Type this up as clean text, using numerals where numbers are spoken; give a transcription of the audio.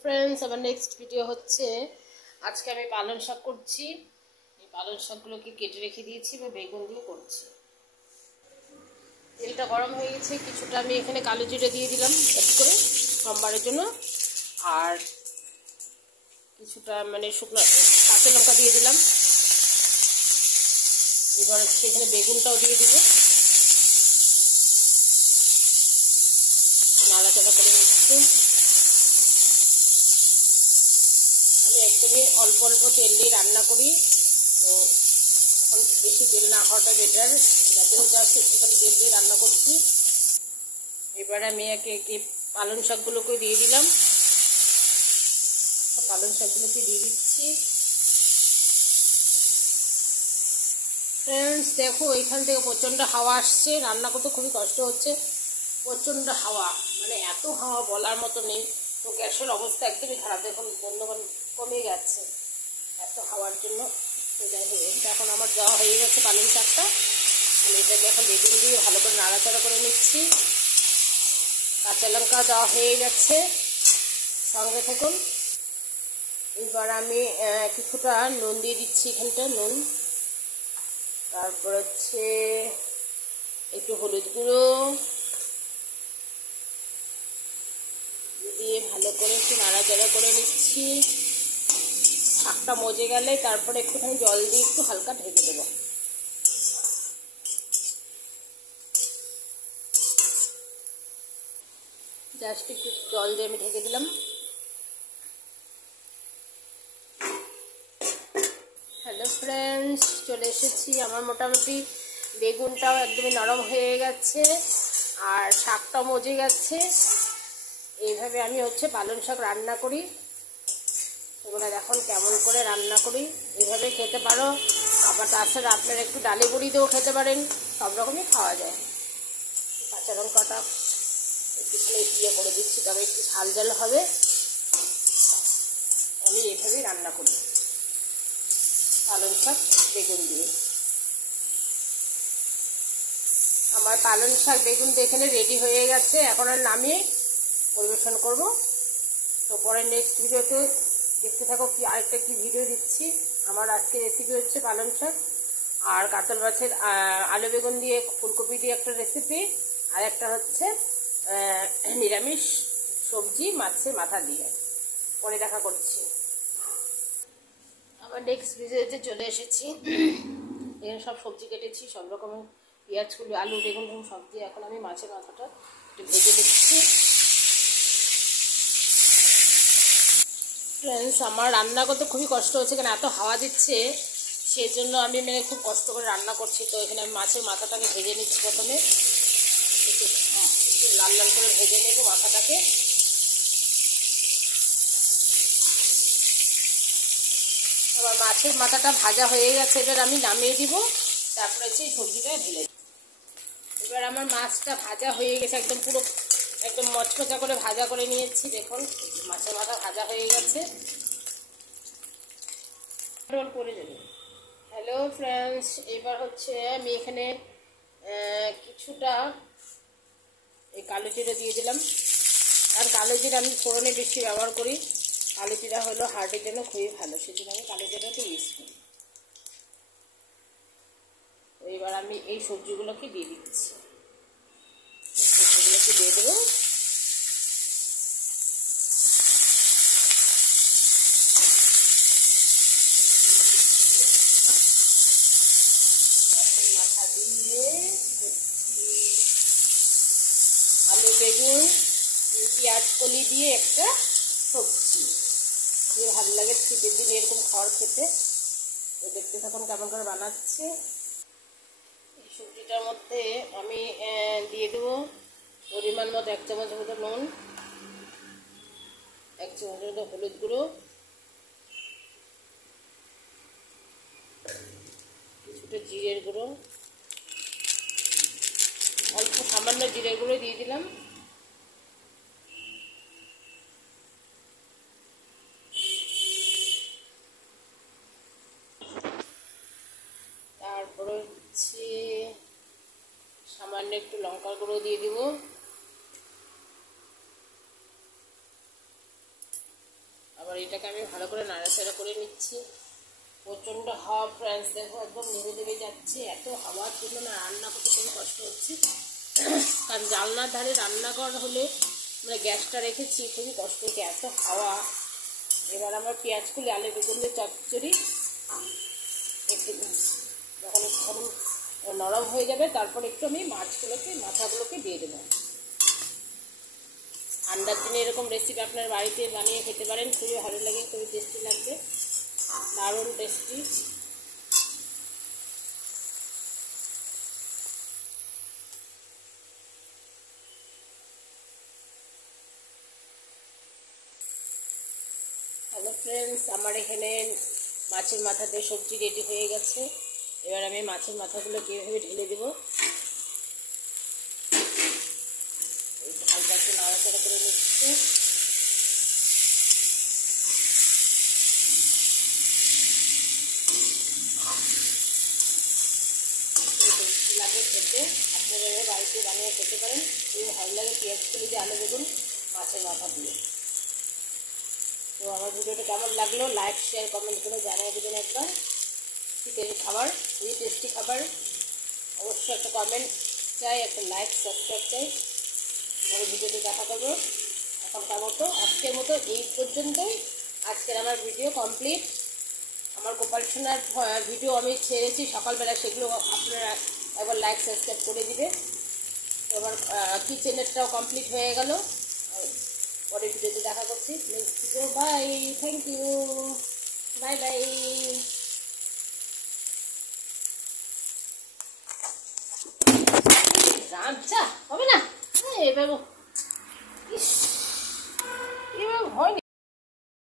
Friends, আমার next video হচ্ছে আজকে আমি পালং শাক করছি। এই পালং শাকগুলোকে কেটে রেখে দিয়েছি বা বেগুন দিয়ে করছি। তেলটা গরম হয়ে গেছে, কিছুটা আমি এখানে কালো জিরে দিয়ে দিলাম অ্যাড করে সোমবারের জন্য, আর কিছুটা শুকনো কাঁচা লঙ্কা দিয়ে দিলাম। এবার হচ্ছে এখানে বেগুনটাও দিয়ে দিব, নাড়াচাড়া করে নিচ্ছি। আমি একদমই অল্প অল্প তেল দিয়ে রান্না করি, তো এখন বেশি তেল না খাওয়াটা বেটার, যাতে জাস্ট একটুখানি তেল দিয়ে রান্না করছি। এবার আমি একে একে পালং শাকগুলোকে দিয়ে দিলাম, পালং শাকগুলোকে দিয়ে দিচ্ছি। ফ্রেন্ডস দেখো, এখান থেকে প্রচণ্ড হাওয়া আসছে, রান্না করতে খুবই কষ্ট হচ্ছে, প্রচণ্ড হাওয়া, এত হাওয়া বলার মতো নেই। তো গ্যাসের অবস্থা একদমই খারাপ, দেখুন বন্ধ কমে গেছে এত হাওয়ার জন্য। তো যাই হোক, এটা এখন আমার দেওয়া হয়ে গেছে পালং শাকটা। আমি এটাকে এখন বেগুন দিয়ে ভালো করে নাড়াচাড়া করে নিচ্ছি। কাঁচা লঙ্কা দেওয়া হয়ে গেছে, সঙ্গে থাকুন। এবার আমি কিছুটা নুন দিয়ে দিচ্ছি, এখানটা নুন, তারপর হচ্ছে একটু হলুদ গুঁড়ো দিয়ে ভালো করে একটু নাড়াচাড়া করে নিচ্ছি। শাকটা মজে গেলে তারপরে একটুখানি জল দিয়ে একটু হালকা ঢেকে দেবো। জাস্ট একটু জল দিয়ে আমি ঢেকে দিলাম। হ্যালো ফ্রেন্ডস, চলে এসেছি। আমার মোটামুটি বেগুনটাও একদমই নরম হয়ে গেছে আর শাকটাও মজে গেছে। এইভাবে আমি পালং শাক রান্না করি। এগুলো দেখুন কেমন করে রান্না করি, এইভাবে খেতে পারো। আবার তাছাড়া আপনারা একটু ডালে বড়ি দিয়েও খেতে পারেন, সব রকমই খাওয়া যায়। কাঁচা লঙ্কাটা একটুখানি করে দিচ্ছি, তবে একটু ঝাল ঝাল হবে। আমি এইভাবেই রান্না করি পালং শাক বেগুন দিয়ে। আমার পালং শাক বেগুন তো এখানে রেডি হয়ে গেছে, এখন আর নামিয়ে পরিবেশন করব। তো পরে নেক্সট ভিডিওতে দেখতে থাকো আরেকটা কি ভিডিও দিচ্ছি। আমার আজকে রেসিপি হচ্ছে পালং শাক আর কাতল মাছের আলু বেগুন দিয়ে ফুলকপি দিয়ে একটা রেসিপি, আর একটা হচ্ছে নিরামিষ সবজি মাছের মাথা দিয়ে। পরে দেখা করছি। আবার নেক্সট ভিডিওতে চলে এসেছি। এখানে সব সবজি কেটেছি, সব রকমের পেঁয়াজ কুলি আলু বেগুন সবজি। এখন আমি মাছের মাথাটা একটু ভেজে নিচ্ছি। ফ্রেন্ডস, আমার রান্না করতে খুবই কষ্ট হচ্ছে, কারণ এত হাওয়া দিচ্ছে, সেই জন্য আমি খুব কষ্ট করে রান্না করছি। তো এখানে আমি মাছের মাথাটাকে ভেজে নিচ্ছি। প্রথমে একটু লাল লাল করে ভেজে নেব মাথাটাকে। আমার মাছের মাথাটা ভাজা হয়ে গেছে, এবার আমি নামিয়ে দিব। তারপরে হচ্ছে এই সবজিটা ঢেলে দিব। এবার আমার মাছটা ভাজা হয়ে গেছে, একদম মচমচা করে ভাজা করে নিয়েছি। দেখুন মাছের মাথা ভাজা হয়ে গেছে। রোল করে দেবে। হ্যালো ফ্রেন্ডস, এবার আমি এখানে কিছুটা এই কালো জিরা দিয়ে দিলাম। আর কালো জিরা আমি ফোড়নে বেশি ব্যবহার করি। কালো জিরা হলো হার্টের জন্য খুবই ভালো, সেজন্য আমি কালো জিরাটা ইউজ করি। তো এবার আমি এই সবজিগুলোকে দিয়ে দিচ্ছি, সবজিগুলোকে দিয়ে দেবো। মাথা দিয়ে আলু বেগুন পেঁয়াজ কলি দিয়ে একটা সবজি দিয়ে ভালো লাগে শীতের দিনে এরকম খাওয়ার খেতে। তো দেখতে থাকুন কেমন করে বানাচ্ছে। এই সবজিটার মধ্যে আমি দিয়ে দেবো পরিমাণ মতো 1 চামচ মতো নুন, 1 চামচ মতো হলুদ গুঁড়ো, কিছুটা জিরের গুঁড়ো, অল্প সামান্য জিরের গুঁড়ো দিয়ে দিলাম। তারপরে সামান্য একটু লঙ্কার গুঁড়ো দিয়ে দিব। এবার এটাকে আমি ভালো করে নাড়াচাড়া করে নিচ্ছি। প্রচণ্ড হাওয়া ফ্রেন্ডস, দেখো একদম নেমে নেমে যাচ্ছে। এত হাওয়ার জন্য না রান্না করতে খুবই কষ্ট হচ্ছে, কারণ জানলার ধারে রান্নাঘর হলে মানে গ্যাসটা রেখেছি, খুবই কষ্ট হচ্ছে, এত হাওয়া। এবার আমার পেঁয়াজ কুলি আলু বেগুন দিয়ে চচ্চড়ি একটু যখন একটু নরম হয়ে যাবে তারপর একটু আমি মাথাগুলোকে দিয়ে দেবো। ঠান্ডার দিনে এরকম রেসিপি আপনার বাড়িতে বানিয়ে খেতে পারেন, খুবই ভালো লাগে, খুবই টেস্টি লাগবে, দারুণ টেস্টি। হ্যালো ফ্রেন্ডস, আমার এখানে মাছের মাথা দিয়ে সবজি রেডি হয়ে গেছে। এবার আমি মাছের মাথাগুলো কীভাবে ঢেলে দেবো, হালকা একটু নাড়াচাড়া করে নিচ্ছি। টেস্টি লাগে খেতে, আপনারা বাড়িতে বানিয়ে খেতে পারেন, খুবই ভালো লাগে পেঁয়াজ কুলি দিয়ে আলু বেগুন মাছের মাথা দিয়ে। তো আমার ভিডিওটা কেমন লাগলো লাইক শেয়ার কমেন্ট করে জানিয়ে দেবেন একবার। শীতের খাবার, খুবই টেস্টি খাবার, অবশ্যই একটা কমেন্ট চাই, একটা লাইক সাবস্ক্রাইব চাই। পরে ভিডিওতে দেখা করবো। এখনকার মতো আজকের মতো এই পর্যন্তই। আজকের আমার ভিডিও কমপ্লিট। আমার গোপাল সোনার ভিডিও আমি ছেড়েছি সকালবেলা, সেগুলো আপনারা একবার লাইক সাবস্ক্রাইব করে দিবে। তো আমার কিচেনেরটাও কমপ্লিট হয়ে গেল। পরে ভিডিওতে দেখা করছি। Next video, bye, thank you, bye bye. রামচা হবে না এবার